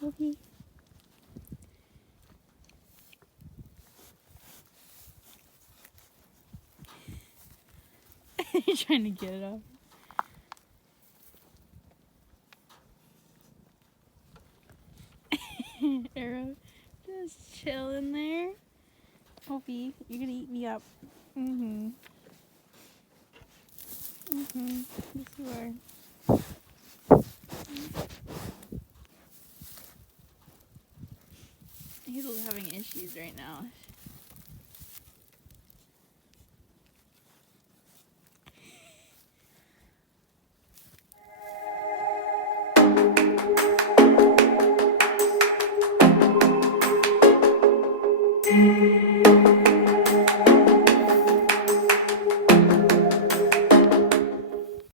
Poppy. He's trying to get it off. Arrow, just chill in there. Poppy, you're gonna eat me up. Yes, you are. Hazel's having issues right now.